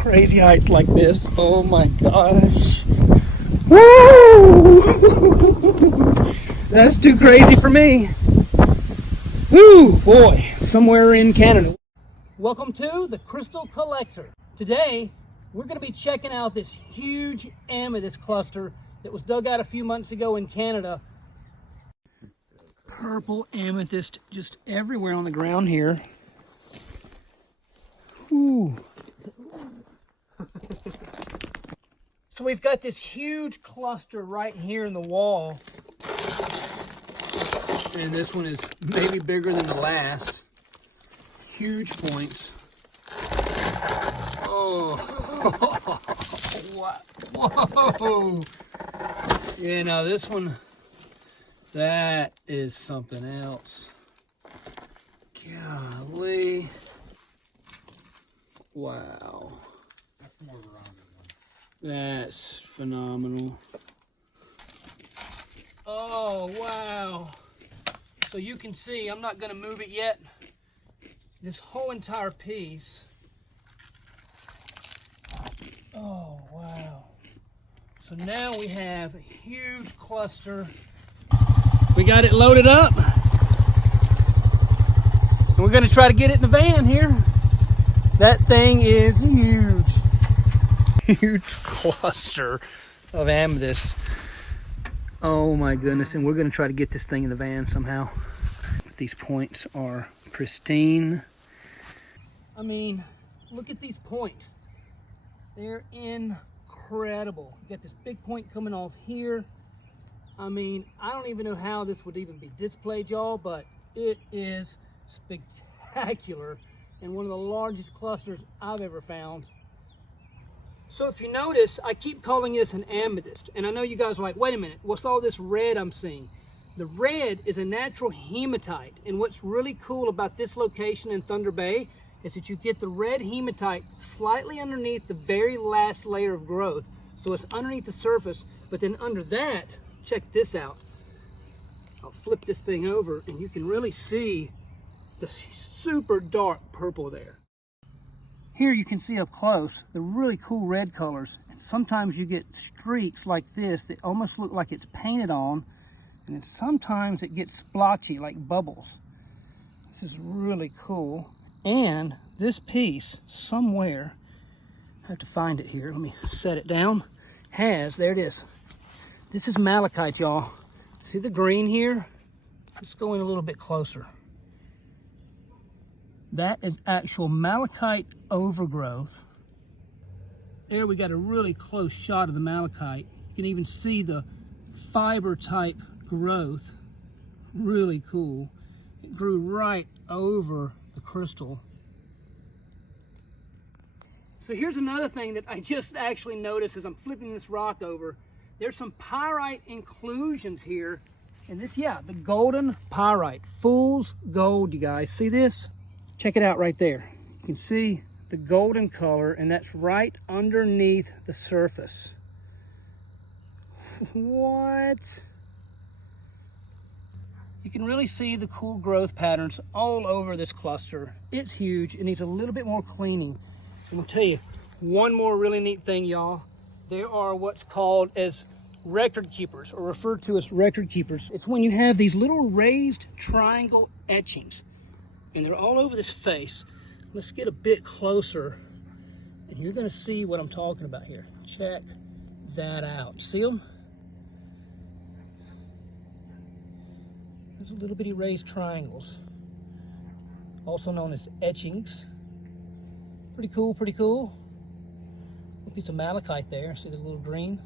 crazy heights like this. Oh my gosh. Woo! That's too crazy for me. Woo, boy, somewhere in Canada. Welcome to the Crystal Collector. Today, we're going to be checking out this huge amethyst cluster that was dug out a few months ago in Canada. Purple amethyst just everywhere on the ground here. Ooh. So we've got this huge cluster right here in the wall. And this one is maybe bigger than the last. Huge points. Oh, whoa. Yeah, now this one, that is something else. Golly. Wow. That's phenomenal. Oh, wow. So you can see, I'm not going to move it yet. This whole entire piece. Oh, wow. So now we have a huge cluster. We got it loaded up. And we're going to try to get it in the van here. That thing is huge. Huge cluster of amethyst. Oh my goodness. And we're going to try to get this thing in the van somehow. These points are pristine. I mean, look at these points. They're incredible. You got this big point coming off here. I mean, I don't even know how this would even be displayed, y'all, but it is spectacular and one of the largest clusters I've ever found. So if you notice, I keep calling this an amethyst, and I know you guys are like, wait a minute, what's all this red I'm seeing? The red is a natural hematite, and what's really cool about this location in Thunder Bay is that you get the red hematite slightly underneath the very last layer of growth. So it's underneath the surface, but then under that, check this out. I'll flip this thing over and you can really see the super dark purple there. Here you can see up close the really cool red colors, and sometimes you get streaks like this that almost look like it's painted on, and then sometimes it gets splotchy like bubbles. This is really cool. And this piece somewhere, I have to find it here, let me set it down, there it is. This is malachite, y'all. See the green here? Let's go in a little bit closer. That is actual malachite overgrowth. There we got a really close shot of the malachite. You can even see the fiber type growth. Really cool. It grew right over the crystal. So here's another thing that I just actually noticed as I'm flipping this rock over. There's some pyrite inclusions here. And this, yeah, the golden pyrite. Fool's gold, you guys. See this? Check it out right there. You can see the golden color, and that's right underneath the surface. What? You can really see the cool growth patterns all over this cluster. It's huge. It needs a little bit more cleaning. I'm gonna tell you one more really neat thing, y'all. There are what's called as record keepers, or referred to as record keepers. It's when you have these little raised triangle etchings, and they're all over this face. Let's get a bit closer, and you're gonna see what I'm talking about here. Check that out. See them? There's little bitty raised triangles, also known as etchings. Pretty cool, pretty cool. A piece of malachite there, see the little green?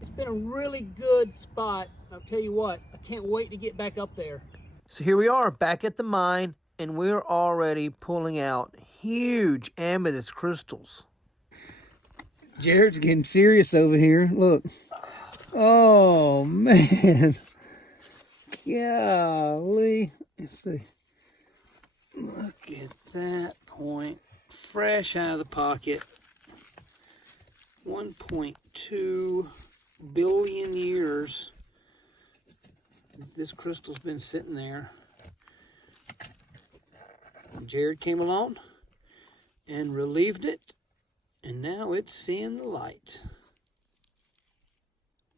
It's been a really good spot. I'll tell you what, I can't wait to get back up there. So here we are back at the mine, and we're already pulling out huge amethyst crystals. Jared's getting serious over here. Look. Oh, man. Golly. Let's see. Look at that point. Fresh out of the pocket. 1.2 billion years. This crystal's been sitting there. Jared came along and relieved it it's seeing the light.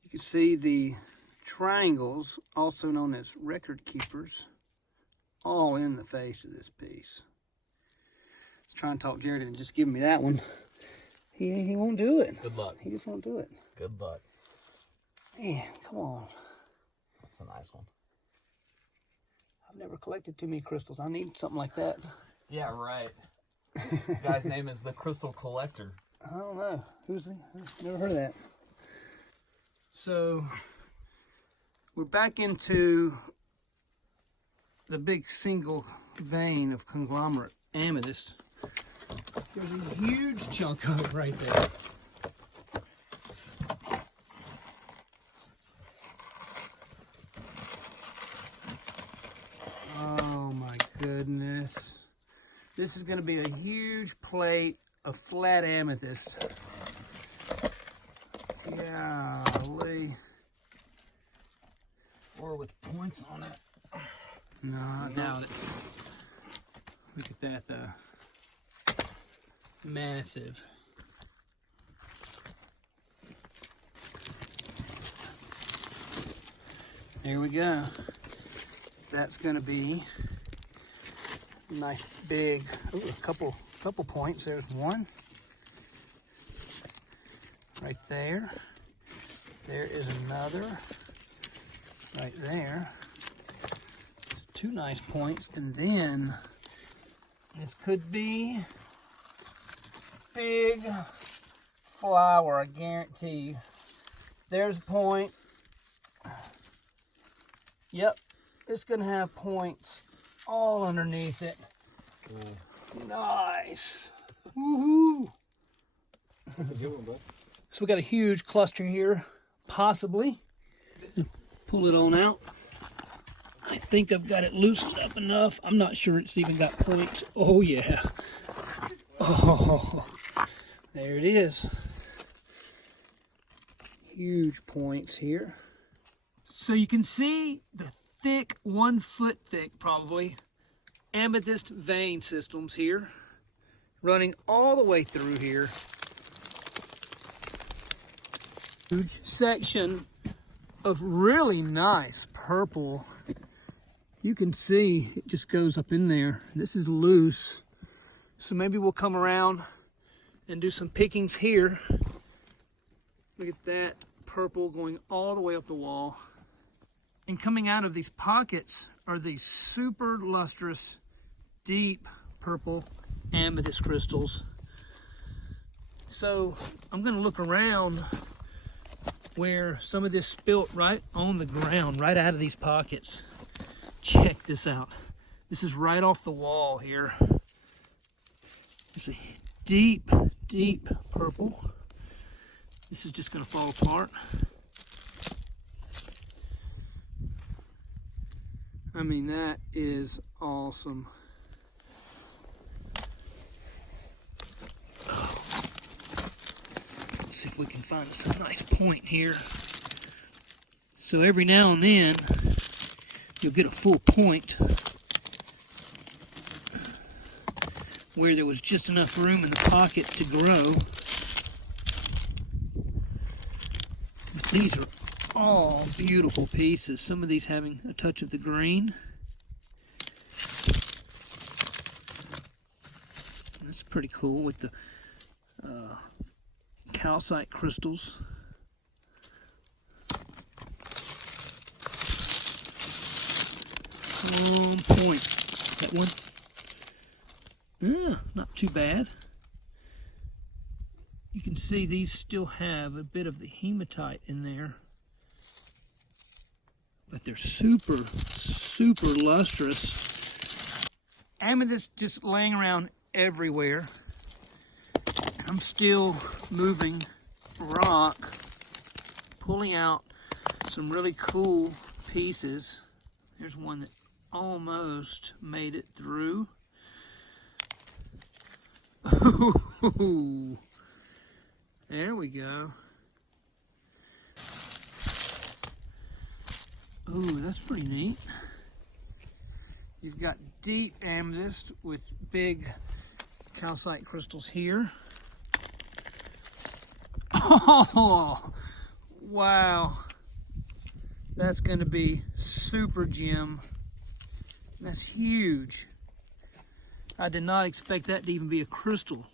You can see the triangles, also known as record keepers, all in the face of this piece. I was trying to talk Jared into just giving me that one. He won't do it. Good luck. He just won't do it. Good luck. Man, come on. That's a nice one. I've never collected too many crystals. I need something like that. Yeah, right. The guy's name is the Crystal Collector. I don't know. Who's he? I've never heard of that. So, we're back into the big single vein of conglomerate amethyst. There's a huge chunk of it right there. Oh my goodness. This is going to be a huge plate of flat amethyst. Golly. Or with points on it. No, I doubt it. Look at that though. Massive. There we go. That's going to be nice big. Ooh, a couple points. There's one right there. There is another right there. So 2 nice points, and then this could be big flower, I guarantee you. There's a point. Yep, it's gonna have points all underneath it. Cool. Nice. Woohoo! That's a good one, bud. So we got a huge cluster here, possibly. Pull it on out. I think I've got it loosened up enough. I'm not sure it's even got points. Oh yeah. Oh, there it is. Huge points here. So you can see the thick, 1 foot thick probably, amethyst vein systems here, running all the way through here. Huge section of really nice purple. You can see it just goes up in there. This is loose. So maybe we'll come around and do some pickings here. Look at that purple going all the way up the wall. And coming out of these pockets are these super lustrous, deep purple amethyst crystals. So I'm gonna look around where some of this spilt right on the ground, right out of these pockets. Check this out. This is right off the wall here. It's a deep, deep purple. This is just gonna fall apart. I mean, that is awesome. Let's see if we can find some nice point here. So every now and then, you'll get a full point where there was just enough room in the pocket to grow. But these are all beautiful pieces. Some of these having a touch of the green. That's pretty cool with the calcite crystals. On point. That one. Yeah, not too bad. You can see these still have a bit of the hematite in there. But they're super, super lustrous. Amethyst just laying around everywhere. I'm still moving rock, pulling out some really cool pieces. There's one that almost made it through. Ooh, there we go. Ooh, that's pretty neat. You've got deep amethyst with big calcite crystals here. Oh, wow. That's going to be super gem. That's huge. I did not expect that to even be a crystal.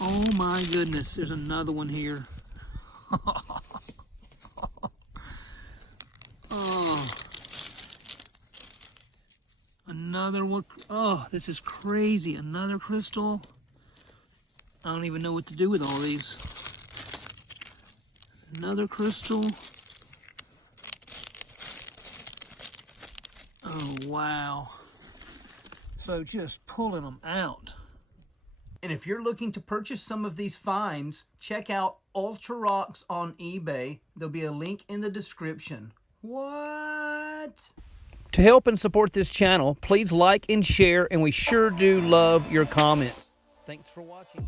Oh my goodness, there's another one here. Oh, another one. Oh, this is crazy. Another crystal. I don't even know what to do with all these. Another crystal. Oh, wow. So just pulling them out. And if you're looking to purchase some of these finds, check out Ultra Rocks on eBay. There'll be a link in the description. What? To help and support this channel, please like and share, and we sure do love your comments. Thanks for watching.